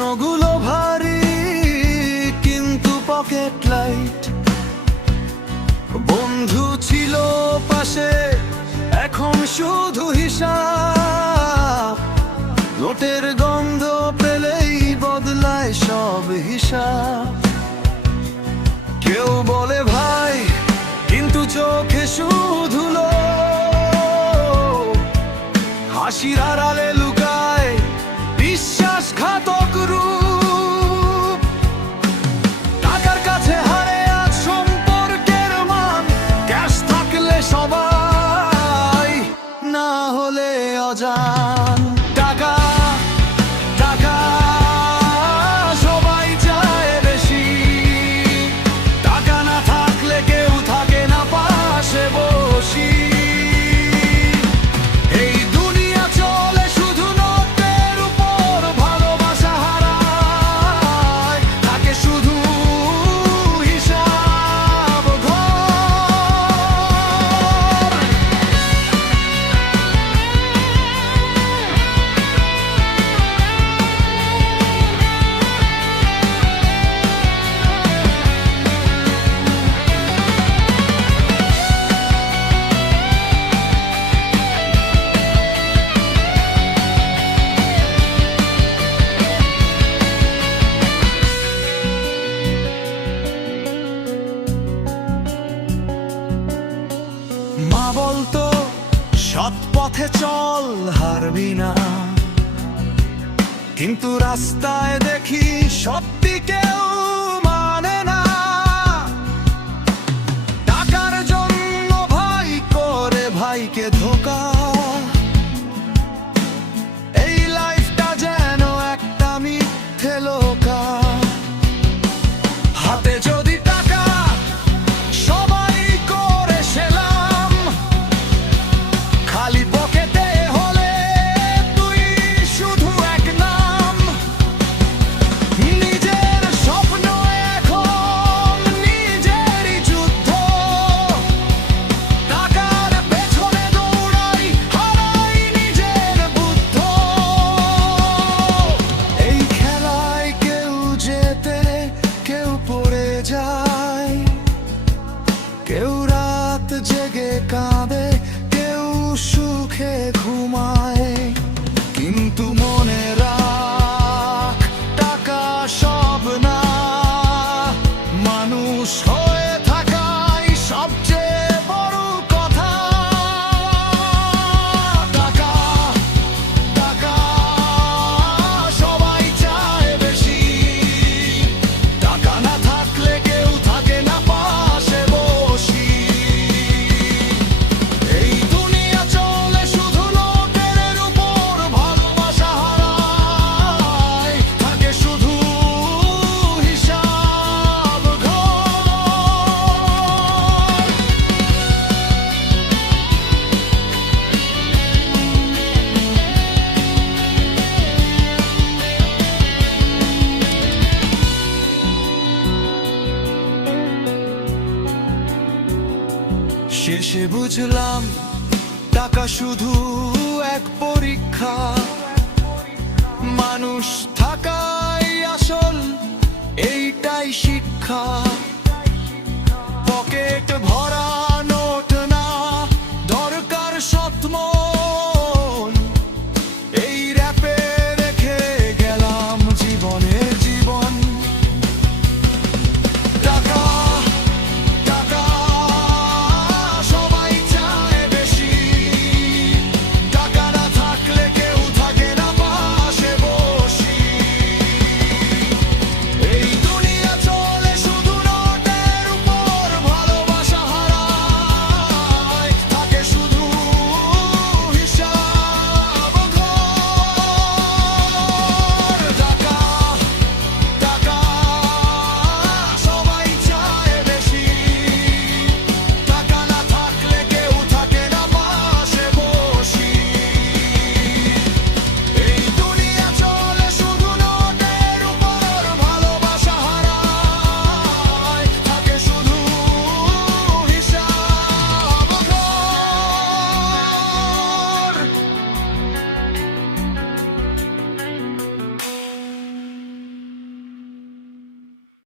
স্বপ্নগুলো ভারী কিন্তু পকেট লাইট। বন্ধু ছিল পাশে, এখন শুধু হিসাব। নোটের গন্ধ পেলেই বদলায় সব হিসাব। কেউ বলে ভাই, কিন্তু চোখে শুধু লোভ। হাসির আড়ালে লুকায় বিশ্বাসঘাতক রূপ। টাকার কাছে হারে আজ সম্পর্কের মান। ক্যাশ থাকলে সবাই, না হলে অজান। টাকা টাকা সবাই চায় বেশি। টাকা না থাকলে কেউ থাকে না পাশে বসি। এই দুনিয়া চলে শুধু নোটের উপর। ভালোবাসা হারায়, থাকে শুধু হিসাব ঘর। মা বলতো সৎ পথে চল, হারবি না। কিন্তু রাস্তায় দেখি সত্যি কেউ মানে না। টাকার জন্য ভাই করে ভাইকে ধোঁকা। এই লাইফটা যেন একটা মিথ্যে লোকা। হাতে যদি টাকা সবাই করে সেলাম। খালি পকেটে হলে তুই শুধু এক নাম। নিজের স্বপ্ন এখন নিজেরই যুদ্ধ। টাকার পেছনে দৌড়াই, হারাই নিজের বুদ্ধ। এই খেলায় কেউ জেতে, কেউ পড়ে যায়। কেউ রাত জেগে কাঁদে, কেউ সুখে ঘুমায়। কিন্তু মনে রাখ, টাকা সব না। মানুষ হয়ে থাকাই সবচেয়ে বড় কথা। টাকা টাকা সবাই চায় বেশি। টাকা না থাকলে কেউ থাকে না পাশে বসি। এই দুনিয়া চলে শুধু নোটের উপর। ভালোবাসা হারায়, থাকে শুধু হিসাব ঘর। শেষে বুঝলাম টাকা শুধু এক পরীক্ষা। মানুষ থাকাই আসল, এইটাই শিক্ষা। পকেট ভরা